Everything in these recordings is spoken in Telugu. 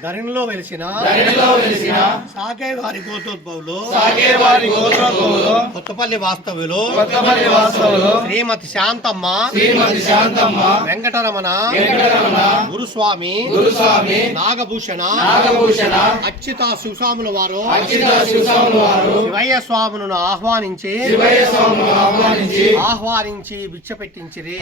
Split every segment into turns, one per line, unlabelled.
ధరణిలో వెలిసిన సాకే వారి గోత్రోద్భవులు కొత్తపల్లి వాస్తవ్యులు శ్రీమతి శాంతమ్మ వెంకటరమణ గురుస్వామి నాగభూషణ అచ్యుత శివస్వాముల వారు శివయ్య స్వాములను ఆహ్వానించి భిక్ష పెట్టించిరి.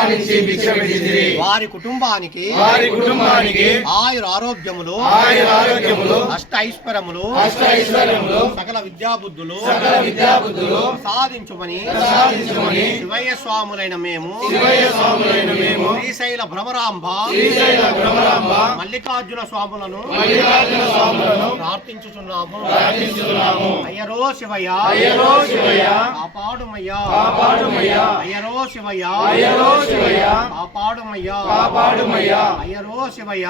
వారి కుటుంబానికి ఆయుర ఆరోగ్యములు అష్ట ఐశ్వర్యములు సకల విద్యాబుద్ధులు సాధించుమని శివయ్య స్వాములైన మేము శ్రీశైల భ్రమరాంబ మల్లికార్జున స్వాములను ప్రార్థించుచున్నాము. అయ్యరో శివయ్య కాపాడుమయ్యా, అయ్యరో శివయ్య కాపాడుమయ్యా, అయ్యరో శివయ్య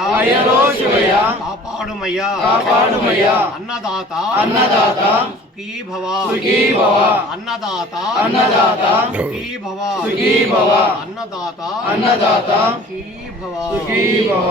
కాపాడుమయ్యా. అన్నదాత సుఖీ భవ, అన్నదాత సుఖీ భవ, అన్నదాత సుఖీ భవ.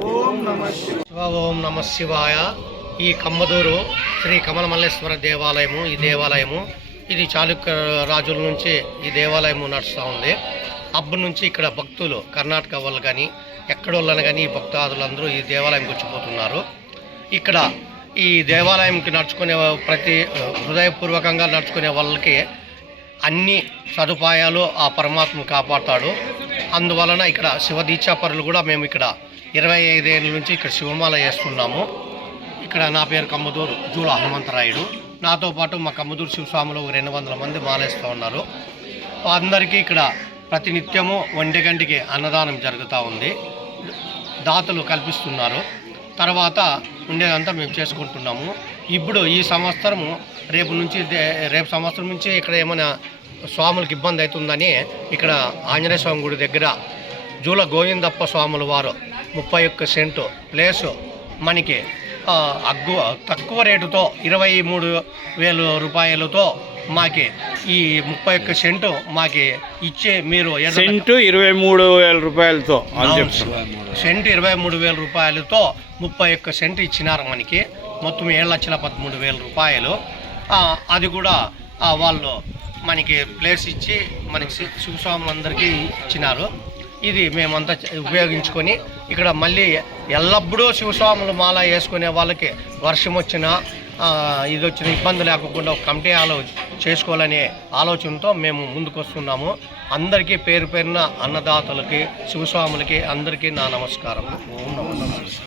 ఓం నమః శివాయ. ఈ కమ్మదూరు శ్రీ కమల మల్లేశ్వర దేవాలయము. ఈ దేవాలయము ఇది చాళుక్య రాజుల నుంచి ఈ దేవాలయము నడుస్తూ ఉంది. అప్పటి నుంచి ఇక్కడ భక్తులు కర్ణాటక వాళ్ళు కానీ ఎక్కడోళ్ళని కానీ ఈ భక్తాదులందరూ ఈ దేవాలయంకి వచ్చిపోతున్నారు. ఇక్కడ ఈ దేవాలయంకి నడుచుకునే ప్రతి హృదయపూర్వకంగా నడుచుకునే వాళ్ళకి అన్ని సదుపాయాలు ఆ పరమాత్మ కాపాడుతాడు. అందువలన ఇక్కడ శివ దీక్షాపరులు కూడా మేము ఇక్కడ 25 ఏళ్ళ నుంచి ఇక్కడ శివమాల చేస్తున్నాము. ఇక్కడ నా పేరు కమ్మదూరు జూల హనుమంతరాయుడు. నాతో పాటు మా కమ్మదూరు శివస్వాములు 200 మంది మాలేస్తూ ఉన్నారు. అందరికీ ఇక్కడ ప్రతినిత్యము 1 గంటకి అన్నదానం జరుగుతూ ఉంది. దాతలు కల్పిస్తున్నారు. తర్వాత ఉండేదంతా మేము చేసుకుంటున్నాము. ఇప్పుడు ఈ సంవత్సరము రేపు సంవత్సరం నుంచి ఇక్కడ ఏమైనా స్వాములకు ఇబ్బంది అవుతుందని ఇక్కడ ఆంజనేయ స్వామి గుడి దగ్గర జూల గోవిందప్ప స్వాముల వారు 31 సెంటు ప్లేసు మనకి తక్కువ రేటుతో 23,000 రూపాయలతో మాకి ఈ 31 సెంటు మాకి ఇచ్చే మీరు
సెంటు 23,000 రూపాయలతో
సెంటు 23,000 రూపాయలతో 31 సెంటు ఇచ్చినారు మనకి. మొత్తం 7,13,000 రూపాయలు. అది కూడా వాళ్ళు మనకి ప్లేస్ ఇచ్చి మనకి శివస్వాములందరికీ ఇచ్చినారు. ఇది మేమంతా ఉపయోగించుకొని ఇక్కడ మళ్ళీ ఎల్లప్పుడూ శివస్వాములు మాల వేసుకునే వాళ్ళకి వర్షం వచ్చినా ఇది వచ్చిన ఇబ్బంది లేకుండా ఒక కమిటీ చేసుకోవాలనే ఆలోచనతో మేము ముందుకు వస్తున్నాము. అందరికీ పేరు పేరున అన్నదాతలకి శివస్వాములకి అందరికీ నా నమస్కారం. ఓం నమః.